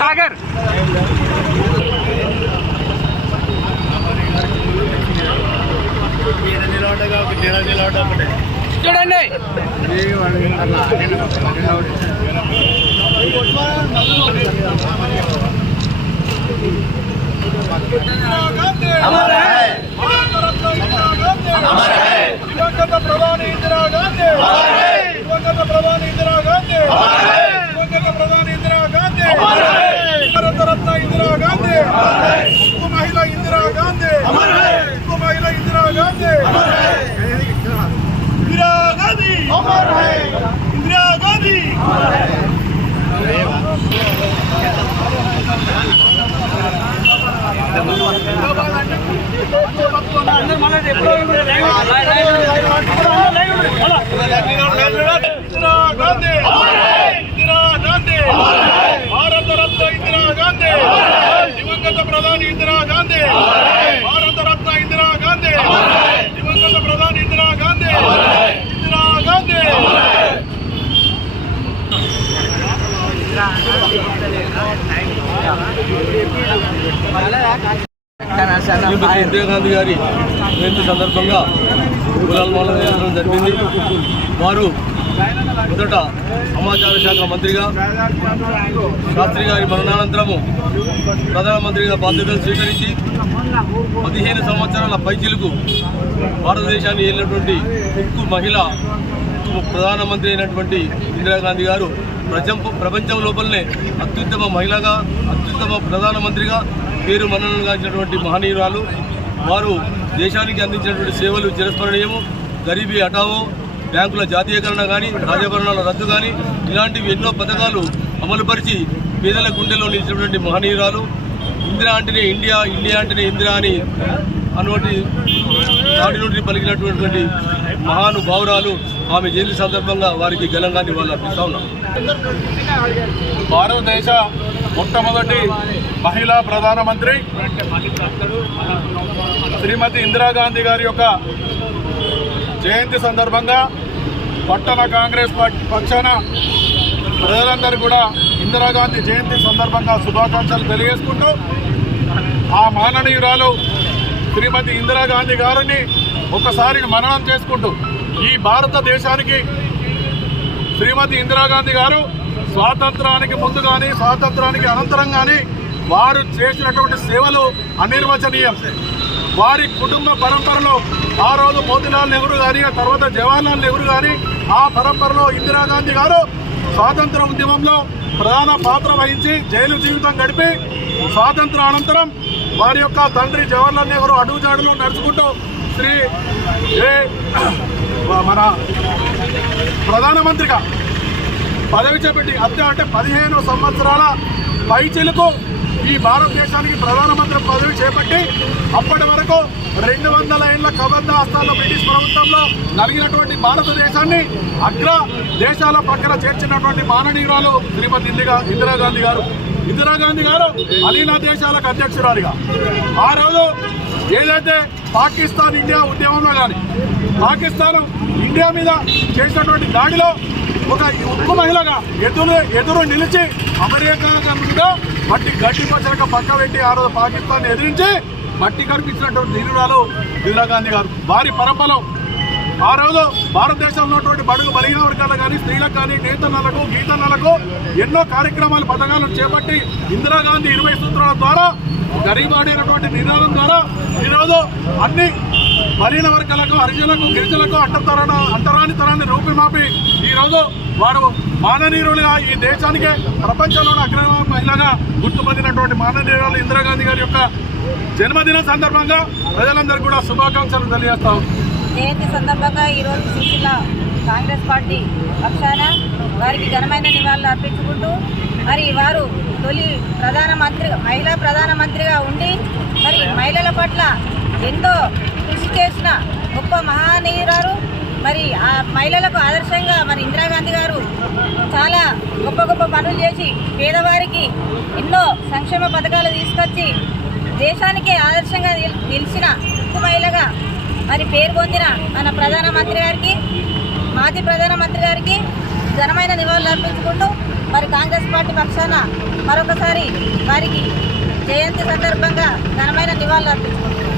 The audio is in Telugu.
సాగర్ చూడండి दिवंगत प्रधानी इंदिरा गांधी दिवंगत प्रधानी इंदिरा गांधी दिवंगत प्रधानी इंदिरा गांधी भारत रत्न इंदिरा गांधी उक्कु महिला इंदिरा गांधी उक्कु महिला इंदिरा गांधी इंदिरा गांधी अमर है इंदिरा गांधी भारत रत्न इंदिरा गांधी दिवंगत प्रधानी इंदिरा गांधी भारत रत्न इंदिरा गांधी दिवंगत प्रधानी इंदिरा गांधी इंदिरा गांधी ఇందిరా గాంధీ గారి జయంతి సందర్భంగా గులాల్మాల నిర్వహించడం జరిగింది. వారు మొదట సమాచార శాఖ మంత్రిగా, శాస్త్రి గారి మరణానంతరము ప్రధానమంత్రిగా బాధ్యతలు స్వీకరించి 15 సంవత్సరాల పైచిలుకు భారతదేశాన్ని ఏలినటువంటి ఉక్కు మహిళ ప్రధానమంత్రి అయినటువంటి ఇందిరాగాంధీ గారు ప్రపంచం లోపలనే అత్యుత్తమ మహిళగా, అత్యుత్తమ ప్రధానమంత్రిగా పేరు మన్ననలు గాంచినటువంటి మహనీయురాలు. వారు దేశానికి అందించినటువంటి సేవలు చిరస్మరణీయము. గరీబీ హఠావో, బ్యాంకుల జాతీయకరణ కానీ, రాజభరణాల రద్దు కానీ, ఇలాంటివి ఎన్నో పథకాలు అమలుపరిచి పేదల గుండెలో నిలిచినటువంటి మహనీయురాలు. ఇందిరా అంటేనే ఇండియా, ఇండియా అంటేనే ఇందిరా అని అన్నటువంటి నాటి నుండి పలికినటువంటి మహానుభావురాలు. ఆమె జయంతి సందర్భంగా వారికి ఘనంగా నివాళులు అర్పిస్తా ఉన్నాం. భారతదేశ మొట్టమొదటి మహిళా ప్రధానమంత్రి శ్రీమతి ఇందిరాగాంధీ గారి యొక్క జయంతి సందర్భంగా పట్టణ కాంగ్రెస్ పక్షాన ప్రజలందరూ కూడా ఇందిరాగాంధీ జయంతి సందర్భంగా శుభాకాంక్షలు తెలియజేసుకుంటూ, ఆ మాననీయురాలు శ్రీమతి ఇందిరాగాంధీ గారిని ఒకసారి మననం చేసుకుంటూ, ఈ భారతదేశానికి శ్రీమతి ఇందిరాగాంధీ గారు స్వాతంత్రానికి ముందు కానీ, స్వాతంత్రానికి అనంతరం కానీ వారు చేసినటువంటి సేవలు అనిర్వచనీయం. వారి కుటుంబ పరంపరలో ఆ రోజు మోతీలాల్ నెహ్రూ కానీ, తర్వాత జవహర్లాల్ నెహ్రూ కానీ, ఆ పరంపరలో ఇందిరాగాంధీ గారు స్వాతంత్ర ఉద్యమంలో ప్రధాన పాత్ర వహించి జైలు జీవితం గడిపి, స్వాతంత్ర అనంతరం వారి యొక్క తండ్రి జవహర్లాల్ నెహ్రూ అడుగుజాడులో నడుచుకుంటూ మన ప్రధానమంత్రిగా పదవి చేపట్టి అంటే 15 సంవత్సరాల పైచిలుకు ఈ భారతదేశానికి ప్రధానమంత్రి పదవి చేపట్టి అప్పటి వరకు 200 ఏళ్ల కబంధ హస్తాల్లో బ్రిటిష్ ప్రభుత్వంలో నలిగినటువంటి భారతదేశాన్ని అగ్ర దేశాల పక్కన చేర్చినటువంటి మాననీయురాలు శ్రీమతి ఇందిరాగాంధీ గారు. ఇందిరాగాంధీ గారు అలీనా దేశాలకు అధ్యక్షురాలిగా ఆ రోజు ఏదైతే పాకిస్తాన్ ఇండియా ఉద్యమంలో కానీ, పాకిస్తాన్ ఇండియా మీద చేసినటువంటి దాడిలో ఒక ఉక్కు మహిళగా ఎదురు నిలిచి అమెరికా మట్టి గడ్డి పచ్చక పక్క పెట్టి ఆ రోజు పాకిస్తాన్ ఎదిరించి మట్టి కనిపించినటువంటి ధీరురాలు ఇందిరాగాంధీ గారు. వారి పరంపరలో ఆ రోజు భారతదేశంలో ఉన్నటువంటి బడుగు బలహీన వర్గాలకు కానీ, స్త్రీలకు కానీ, నేతన్నలకు, గీతన్నలకు ఎన్నో కార్యక్రమాలు, పథకాలను చేపట్టి ఇందిరాగాంధీ 20 సూత్రాల ద్వారా, గరీబాడైనటువంటి నినాదం ద్వారా ఈరోజు అన్ని బలహీన వర్గాలకు, హరిజనులకు, గిరిజనులకు అంటరాని తరాన్ని రూపుమాపి ఈరోజు వారు మాననీయులుగా ఈ దేశానికే ప్రపంచంలోని అగ్ర మహిళగా గుర్తుపొందినటువంటి మాననీయురాలు ఇందిరాగాంధీ గారి యొక్క జన్మదినం సందర్భంగా ప్రజలందరూ కూడా శుభాకాంక్షలు తెలియజేస్తాం. జయంతి సందర్భంగా ఈరోజు సిరిసిల్ల కాంగ్రెస్ పార్టీ పక్షాన వారికి ఘనమైన నివాళులు అర్పించుకుంటూ, మరి వారు తొలి మహిళా ప్రధానమంత్రిగా ఉండి మరి మహిళల పట్ల ఎంతో కృషి చేసిన గొప్ప మహనీయురాలు. మరి ఆ మహిళలకు ఆదర్శంగా మరి ఇందిరాగాంధీ గారు చాలా గొప్ప గొప్ప పనులు చేసి పేదవారికి ఎన్నో సంక్షేమ పథకాలు తీసుకొచ్చి దేశానికే ఆదర్శంగా నిలిచిన ఉక్కు మహిళగా మరి పేరు పొందిన మన ప్రధానమంత్రి గారికి మాజీ ప్రధానమంత్రి గారికి ఘనమైన నివాళులు అర్పించుకుంటూ మరి కాంగ్రెస్ పార్టీ పక్షాన మరొకసారి వారికి జయంతి సందర్భంగా ఘనమైన నివాళులు అర్పించుకుంటున్నాం.